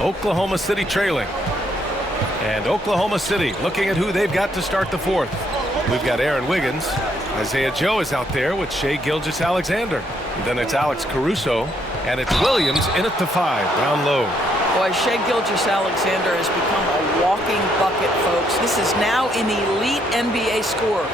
Oklahoma City trailing. And Oklahoma City looking at who they've got to start the fourth. We've got Aaron Wiggins. Isaiah Joe is out there with Shai Gilgeous-Alexander. And then it's Alex Caruso. And it's Williams in at the 5, down low. Boy, Shai Gilgeous-Alexander has become a walking bucket, folks. This is now an elite NBA scorer.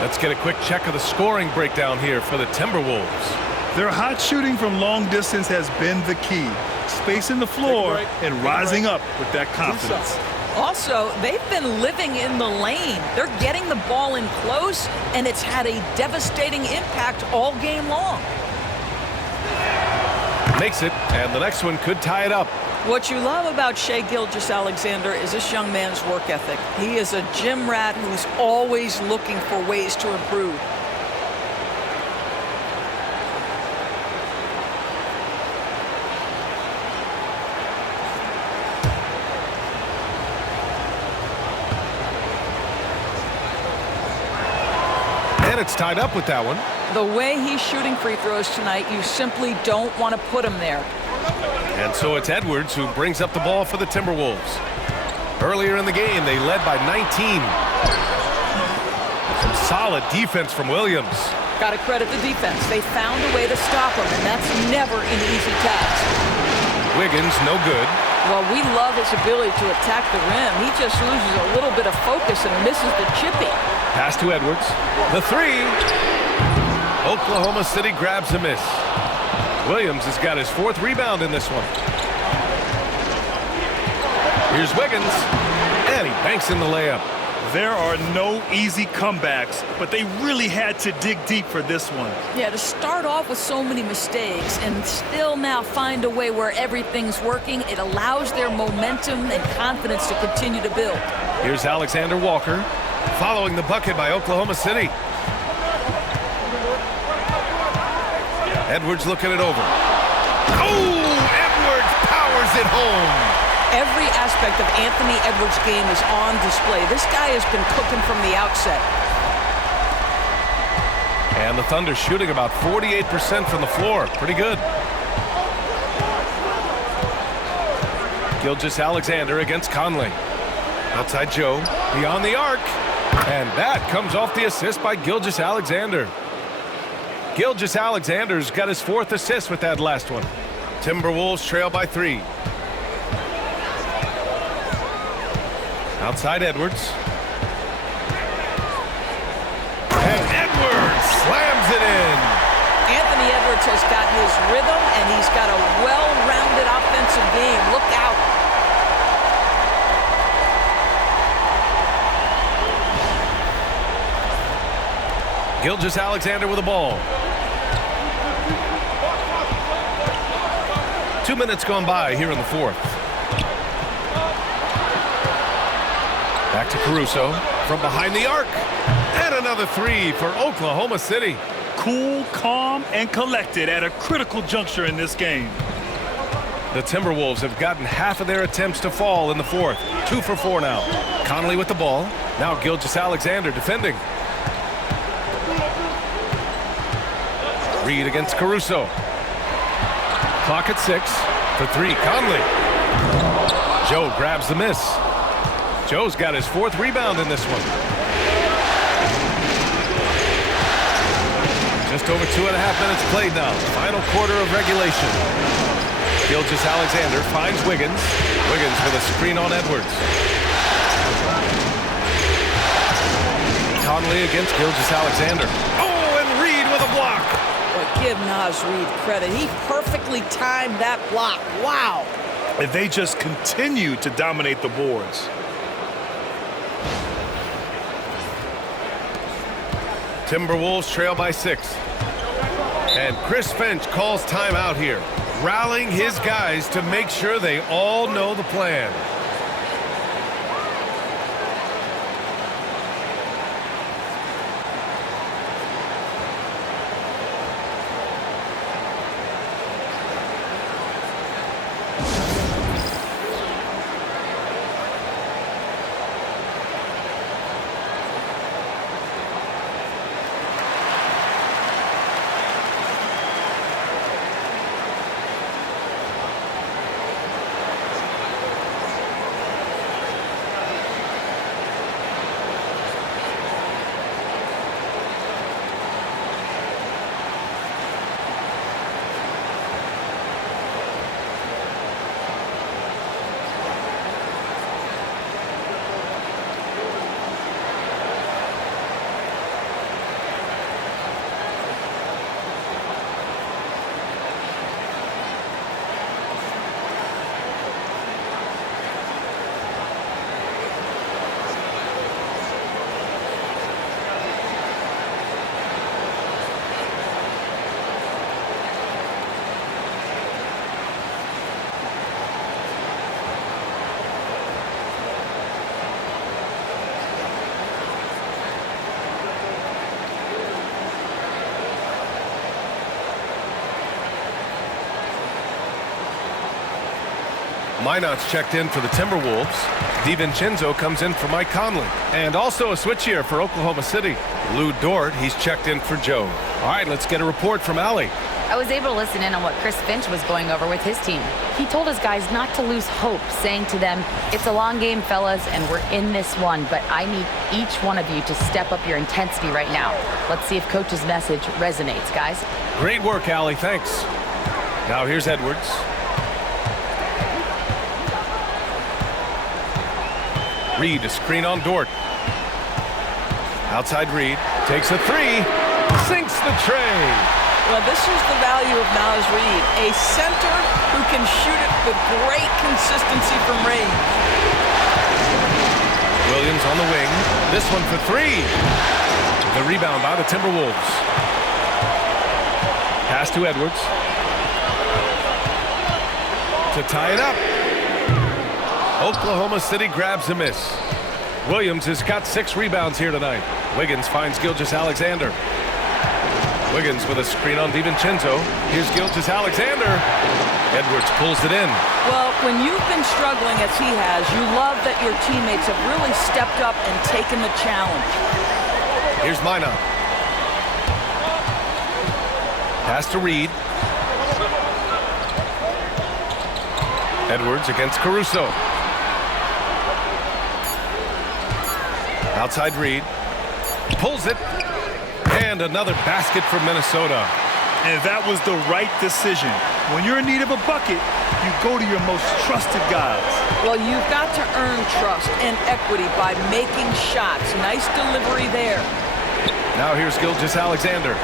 Let's get a quick check of the scoring breakdown here for the Timberwolves. Their hot shooting from long distance has been the key. Spacing the floor and rising up with that confidence. Also, they've been living in the lane. They're getting the ball in close, and it's had a devastating impact all game long. Makes it, and the next one could tie it up. What you love about Shai Gilgeous-Alexander is this young man's work ethic. He is a gym rat who's always looking for ways to improve. And it's tied up with that one. The way he's shooting free throws tonight, you simply don't want to put him there. And so it's Edwards who brings up the ball for the Timberwolves. Earlier in the game, they led by 19. Some solid defense from Williams. Got to credit the defense. They found a way to stop him, and that's never an easy task. Wiggins, no good. Well, we love his ability to attack the rim. He just loses a little bit of focus and misses the chippy. Pass to Edwards. The 3. Oklahoma City grabs a miss. Williams has got his 4th rebound in this one. Here's Wiggins. And he banks in the layup. There are no easy comebacks, but they really had to dig deep for this one. Yeah, to start off with so many mistakes and still now find a way where everything's working, it allows their momentum and confidence to continue to build. Here's Alexander Walker, following the bucket by Oklahoma City. Edwards looking it over. Oh, Edwards powers it home. Every aspect of Anthony Edwards' game is on display. This guy has been cooking from the outset. And the Thunder shooting about 48% from the floor. Pretty good. Gilgeous-Alexander against Conley. Outside Joe, beyond the arc. And that comes off the assist by Gilgeous-Alexander. Gilgeous-Alexander's got his 4th assist with that last one. Timberwolves trail by 3. Outside Edwards. And Edwards slams it in. Anthony Edwards has got his rhythm, and he's got a well-rounded offensive game. Look out. Gilgeous-Alexander with the ball. 2 minutes gone by here in the 4th. Back to Caruso from behind the arc. And another 3 for Oklahoma City. Cool, calm, and collected at a critical juncture in this game. The Timberwolves have gotten half of their attempts to fall in the 4th. 2 for 4 now. Conley with the ball. Now Gilgeous-Alexander defending. Reed against Caruso. Clock at 6. For 3, Conley. Joe grabs the miss. Joe's got his 4th rebound in this one. Just over 2.5 minutes played now. Final quarter of regulation. Gilgeous-Alexander finds Wiggins. Wiggins with a screen on Edwards. Conley against Gilgeous-Alexander. Oh, and Reed with a block. But give Naz Reid credit. He perfectly timed that block. Wow. And they just continue to dominate the boards. Timberwolves trail by 6. And Chris Finch calls timeout here, rallying his guys to make sure they all know the plan. Minot's checked in for the Timberwolves. DiVincenzo comes in for Mike Conley. And also a switch here for Oklahoma City. Lou Dort, he's checked in for Joe. All right, let's get a report from Allie. I was able to listen in on what Chris Finch was going over with his team. He told his guys not to lose hope, saying to them, it's a long game, fellas, and we're in this one, but I need each one of you to step up your intensity right now. Let's see if Coach's message resonates, guys. Great work, Allie. Thanks. Now here's Edwards. Reed, a screen on Dort. Outside Reed, takes a three, sinks the tray. Well, this is the value of Naz Reid, a center who can shoot it with great consistency from range. Williams on the wing. This one for three. The rebound by the Timberwolves. Pass to Edwards. To tie it up. Oklahoma City grabs a miss. Williams has got 6 rebounds here tonight. Wiggins finds Gilgeous-Alexander. Wiggins with a screen on DiVincenzo. Here's Gilgeous-Alexander. Edwards pulls it in. Well, when you've been struggling as he has, you love that your teammates have really stepped up and taken the challenge. Here's Minot. Pass to Reed. Edwards against Caruso. Outside Reed. Pulls it. And another basket for Minnesota. And that was the right decision. When you're in need of a bucket, you go to your most trusted guys. Well, you've got to earn trust and equity by making shots. Nice delivery there. Now here's Gilgeous-Alexander.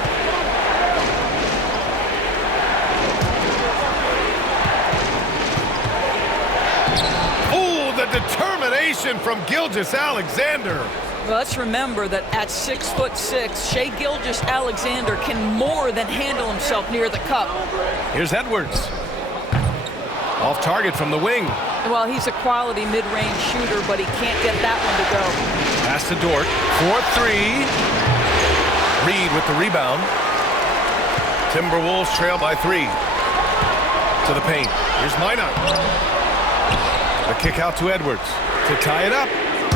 Oh, the determination from Gilgeous-Alexander. Well, let's remember that at 6'6", Shai Gilgeous-Alexander can more than handle himself near the cup. Here's Edwards. Off target from the wing. Well, he's a quality mid-range shooter, but he can't get that one to go. Pass to Dort. 4-3. Reed with the rebound. Timberwolves trail by 3. To the paint. Here's Minot. The kick out to Edwards. To tie it up.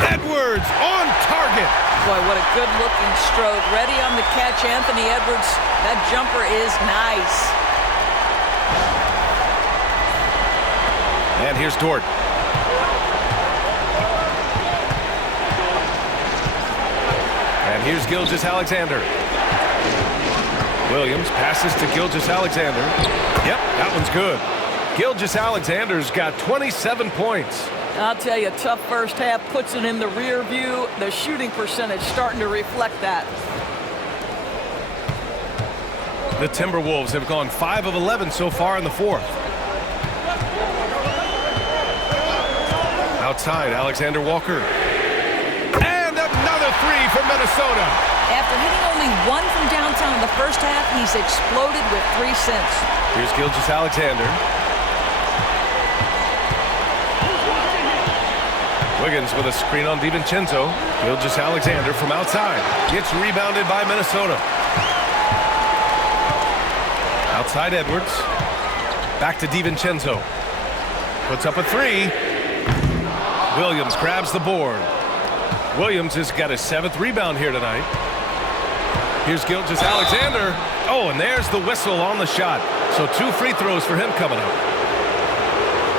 Edwards on target. Boy, what a good-looking stroke. Ready on the catch, Anthony Edwards. That jumper is nice. And here's Dort. And here's Gilgeous-Alexander. Williams passes to Gilgeous-Alexander. Yep, that one's good. Gilgeous-Alexander's got 27 points. I'll tell you, tough first half puts it in the rear view. The shooting percentage starting to reflect that. The Timberwolves have gone 5 of 11 so far in the fourth. Outside, Alexander Walker. And another three for Minnesota. After hitting only 1 from downtown in the first half, he's exploded with 3 since. Here's Gilgeous-Alexander. Wiggins with a screen on DiVincenzo. Gilgeous-Alexander from outside. Gets rebounded by Minnesota. Outside Edwards. Back to DiVincenzo. Puts up a 3. Williams grabs the board. Williams has got his 7th rebound here tonight. Here's Gilgeous-Alexander. Oh, and there's the whistle on the shot. So 2 free throws for him coming up.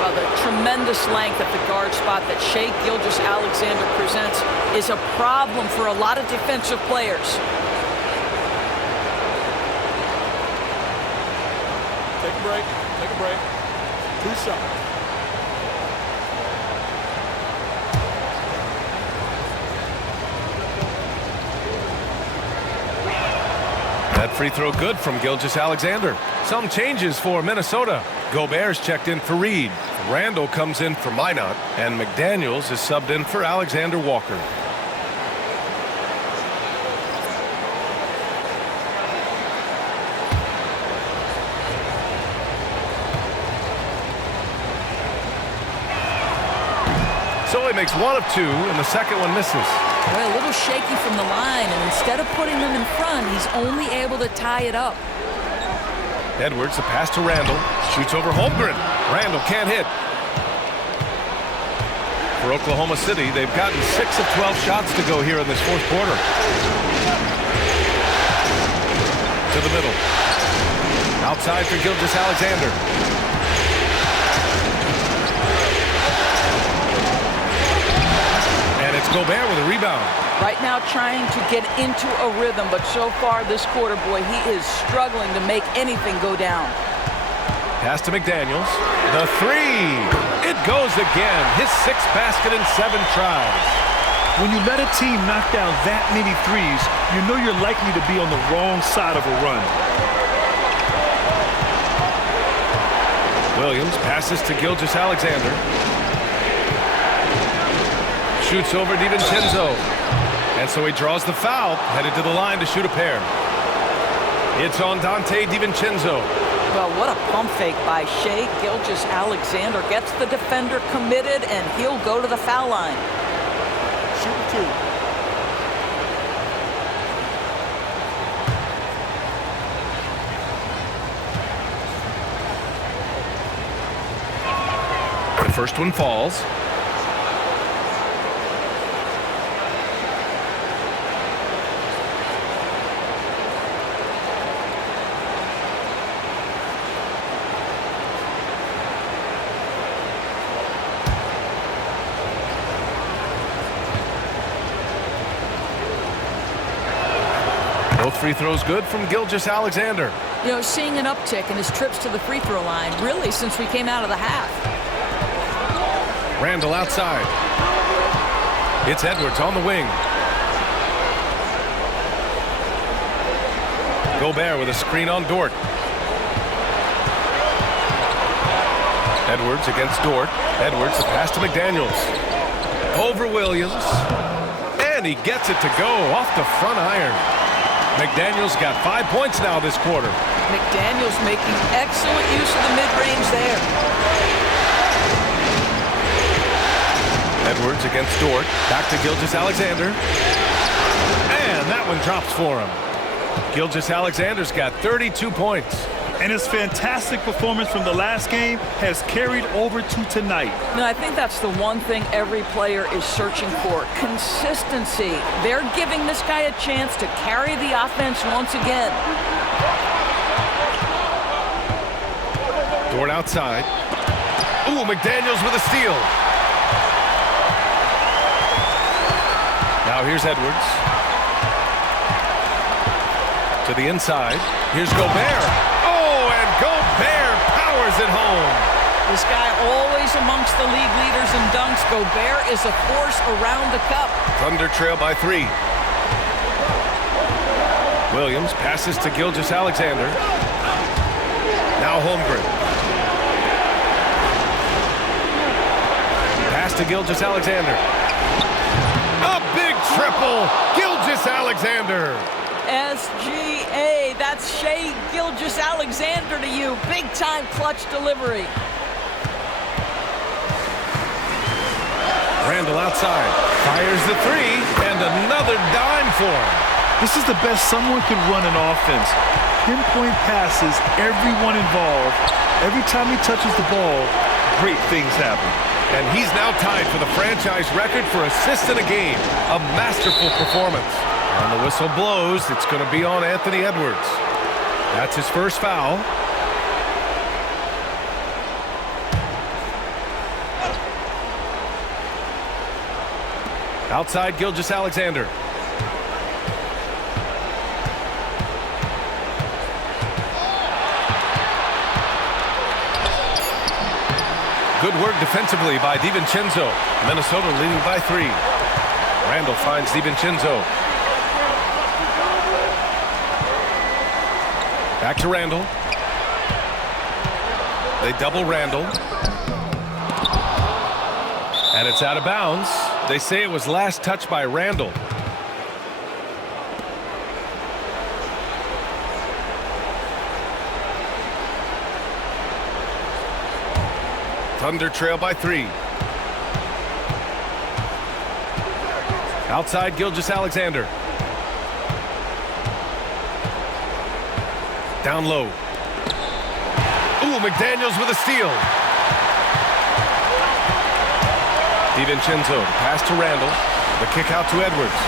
Well, the tremendous length at the guard spot that Shai Gilgeous-Alexander presents is a problem for a lot of defensive players. Take a break. Take a break. 2 shots. That free throw good from Gilgeous-Alexander. Some changes for Minnesota. Gobert's checked in for Reed. Randall comes in for Minot. And McDaniels is subbed in for Alexander Walker. So he makes 1 of 2, and the second one misses. Well, a little shaky from the line, and instead of putting them in front, he's only able to tie it up. Edwards, a pass to Randall. Shoots over Holmgren. Randall can't hit. For Oklahoma City, they've gotten 6 of 12 shots to go here in this fourth quarter. To the middle. Outside for Gilgeous-Alexander. And it's Gobert with a rebound. Right now trying to get into a rhythm, but so far this quarter, boy, he is struggling to make anything go down. Pass to McDaniels. The three. It goes again. His 6th basket in 7 tries. When you let a team knock down that many threes, you know you're likely to be on the wrong side of a run. Williams passes to Gilgeous-Alexander. Shoots over DiVincenzo. And so he draws the foul, headed to the line to shoot a pair. It's on Dante DiVincenzo. Well, what a pump fake by Shai Gilgeous-Alexander. Gets the defender committed, and he'll go to the foul line. Shoot 2. The first one falls. Both free throws good from Gilgeous-Alexander. You know, seeing an uptick in his trips to the free throw line, really, since we came out of the half. Randall outside. It's Edwards on the wing. Gobert with a screen on Dort. Edwards against Dort. Edwards, a pass to McDaniels. Over Williams. And he gets it to go off the front iron. McDaniels got 5 points now this quarter. McDaniels making excellent use of the mid-range there. Edwards against Dort. Back to Gilgeous-Alexander. And that one drops for him. Gilgeous-Alexander's got 32 points. And his fantastic performance from the last game has carried over to tonight. No, I think that's the one thing every player is searching for. Consistency. They're giving this guy a chance to carry the offense once again. Dort outside. Ooh, McDaniels with a steal. Now here's Edwards. To the inside. Here's Gobert. Gobert powers it home. This guy always amongst the league leaders in dunks. Gobert is a force around the cup. Thunder trail by 3. Williams passes to Gilgeous-Alexander. Now Holmgren. Pass to Gilgeous-Alexander. A big triple. Gilgeous-Alexander. SGA, that's Shai Gilgeous-Alexander to you. Big-time clutch delivery. Randall outside. Fires the 3, and another dime for him. This is the best someone could run an offense. Pinpoint passes, everyone involved. Every time he touches the ball, great things happen. And he's now tied for the franchise record for assists in a game. A masterful performance. And the whistle blows. It's going to be on Anthony Edwards. That's his first foul. Outside Gilgeous-Alexander. Good work defensively by DiVincenzo. Minnesota leading by 3. Randall finds DiVincenzo. Back to Randall. They double Randall. And it's out of bounds. They say it was last touched by Randall. Thunder trail by 3. Outside Gilgeous-Alexander. Down low. Ooh, McDaniels with a steal. DiVincenzo, the pass to Randall. The kick out to Edwards.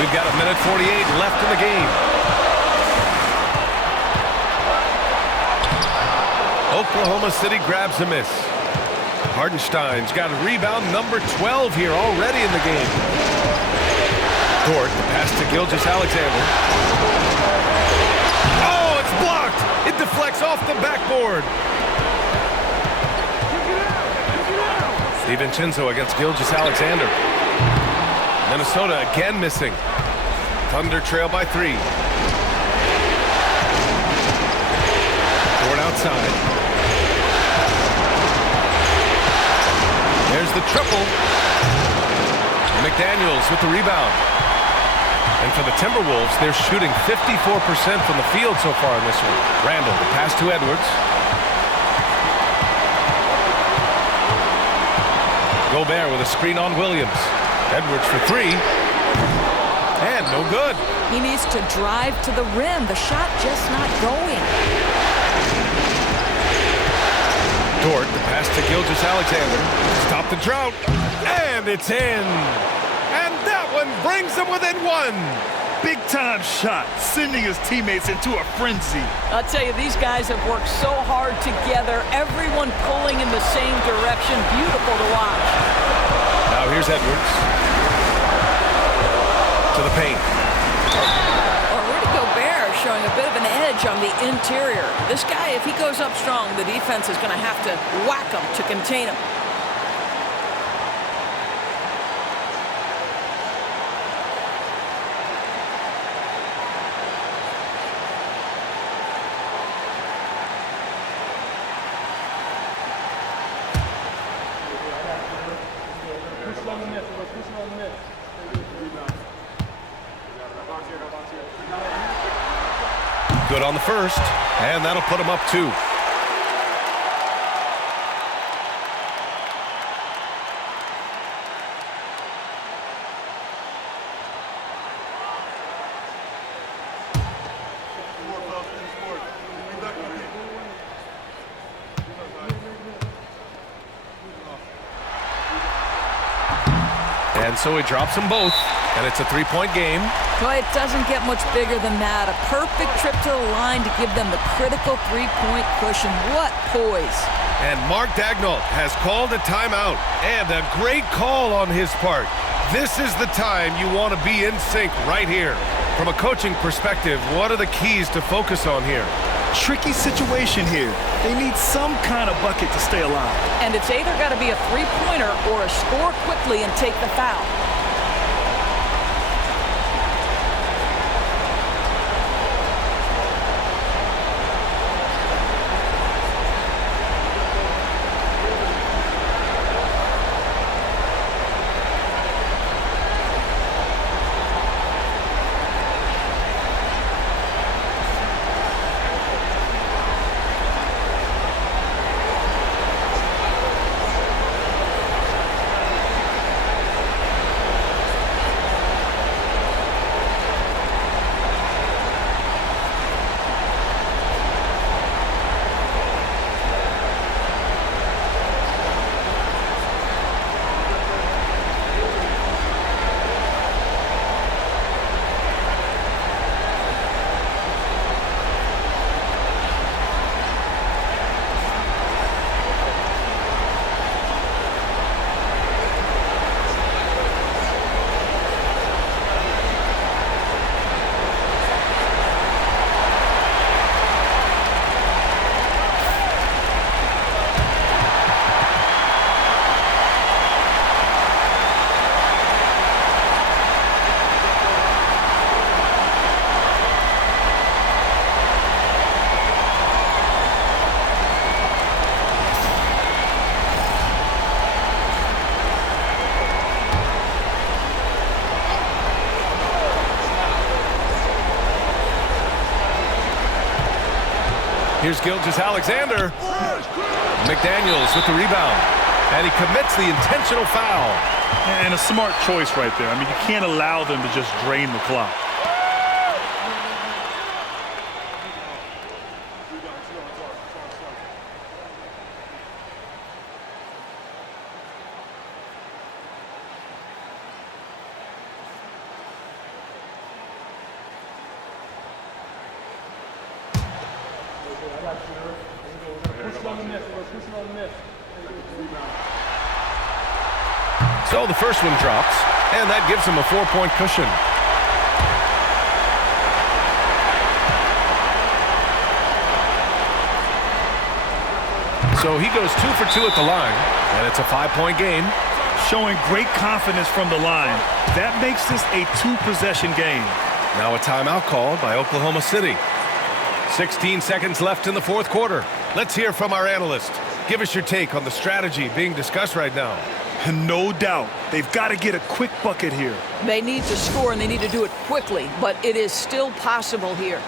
We've got 1:48 left in the game. Oklahoma City grabs a miss. Hardenstein's got a rebound, number 12 here already in the game. Dort, the pass to Gilgeous-Alexander. Oh, it's blocked! It deflects off the backboard. DiVincenzo against Gilgeous-Alexander. Minnesota again missing. Thunder trail by 3. Dort outside. There's the triple. McDaniels with the rebound. And for the Timberwolves, they're shooting 54% from the field so far in this one. Randall, the pass to Edwards. Gobert with a screen on Williams. Edwards for 3. And no good. He needs to drive to the rim. The shot just not going. Dort, the pass to Gilgeous-Alexander. Stop the drought. And it's in. And that one brings them within 1. Big-time shot, sending his teammates into a frenzy. I'll tell you, these guys have worked so hard together. Everyone pulling in the same direction. Beautiful to watch. Now here's Edwards. To the paint. Rudy Gobert showing a bit of an edge on the interior. This guy, if he goes up strong, the defense is going to have to whack him to contain him. Good on the first, and that'll put him up 2. And so he drops them both, and it's a 3-point game. Well, it doesn't get much bigger than that. A perfect trip to the line to give them the critical 3-point cushion. What poise. And Mark Daigneault has called a timeout, and a great call on his part. This is the time you want to be in sync right here. From a coaching perspective, what are the keys to focus on here? Tricky situation here. They need some kind of bucket to stay alive. And it's either got to be a three-pointer or a score quickly and take the foul. Here's Gilgeous-Alexander. McDaniels with the rebound. And he commits the intentional foul. And a smart choice right there. I mean, you can't allow them to just drain the clock. So the first one drops, and that gives him a 4-point cushion. So he goes 2 for 2 at the line, and it's a 5-point game. Showing great confidence from the line. That makes this a 2-possession game. Now a timeout called by Oklahoma City. 16 seconds left in the fourth quarter. Let's hear from our analyst. Give us your take on the strategy being discussed right now. No doubt. They've got to get a quick bucket here. They need to score, and they need to do it quickly, but it is still possible here.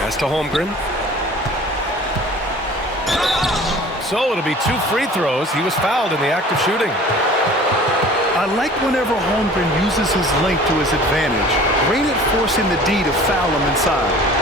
Pass to Holmgren. So it'll be 2 free throws. He was fouled in the act of shooting. I like whenever Holmgren uses his length to his advantage. Great at forcing the D to foul him inside.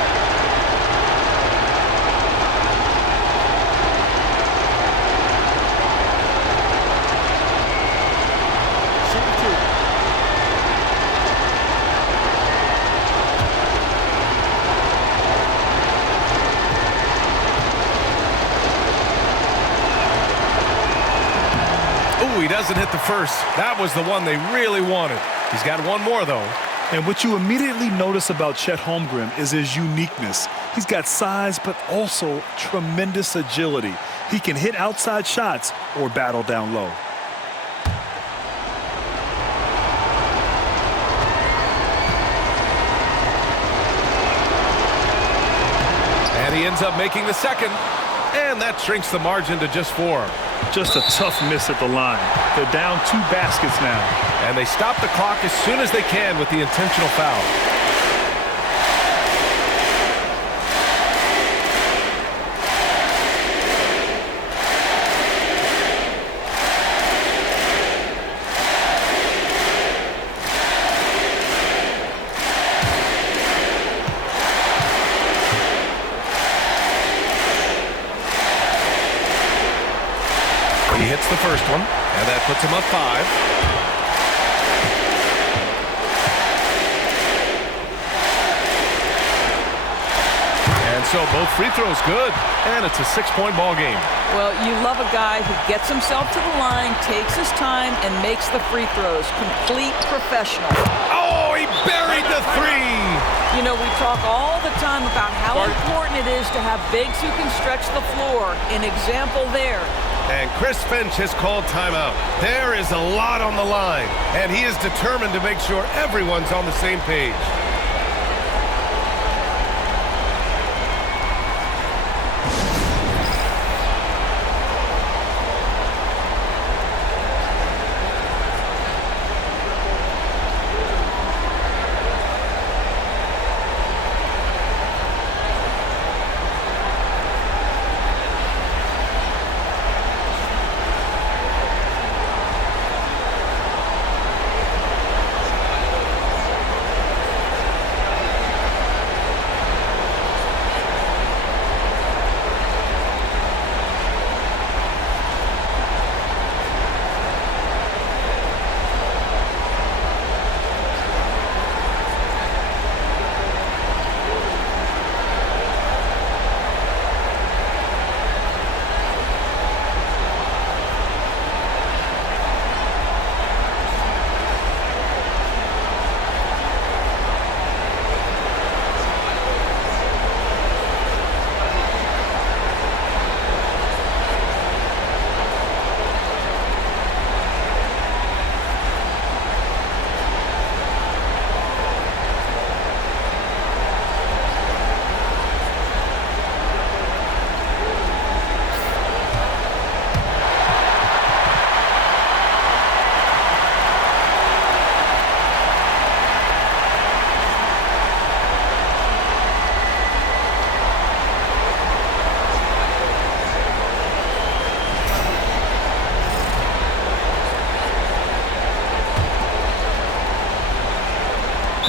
He doesn't hit the first. That was the one they really wanted. He's got one more, though. And what you immediately notice about Chet Holmgren is his uniqueness. He's got size, but also tremendous agility. He can hit outside shots or battle down low. And he ends up making the second. And that shrinks the margin to just 4. Just a tough miss at the line. They're down 2 baskets now. And they stop the clock as soon as they can with the intentional foul. He hits the first one, and that puts him up 5. And so both free throws good, and it's a 6-point ball game. Well, you love a guy who gets himself to the line, takes his time, and makes the free throws. Complete professional. Oh, he buried the 3. You know, we talk all the time about how important it is to have bigs who can stretch the floor. An example there. And Chris Finch has called timeout. There is a lot on the line, and he is determined to make sure everyone's on the same page.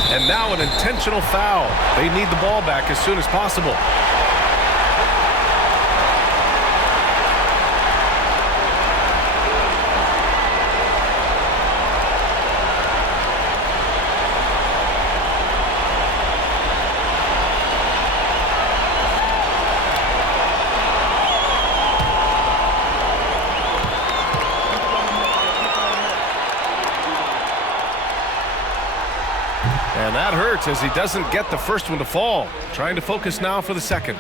And now an intentional foul. They need the ball back as soon as possible. And that hurts as he doesn't get the first one to fall. Trying to focus now for the second.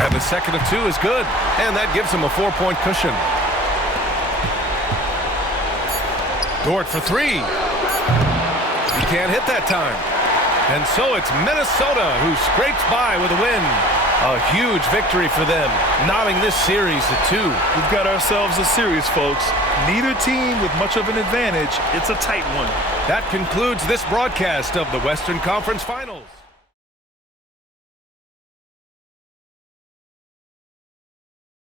And the second of two is good. And that gives him a 4-point cushion. Dort for three. He can't hit that time. And so it's Minnesota who scrapes by with a win. A huge victory for them, knotting this series at 2. We've got ourselves a series, folks. Neither team with much of an advantage. It's a tight one. That concludes this broadcast of the Western Conference Finals.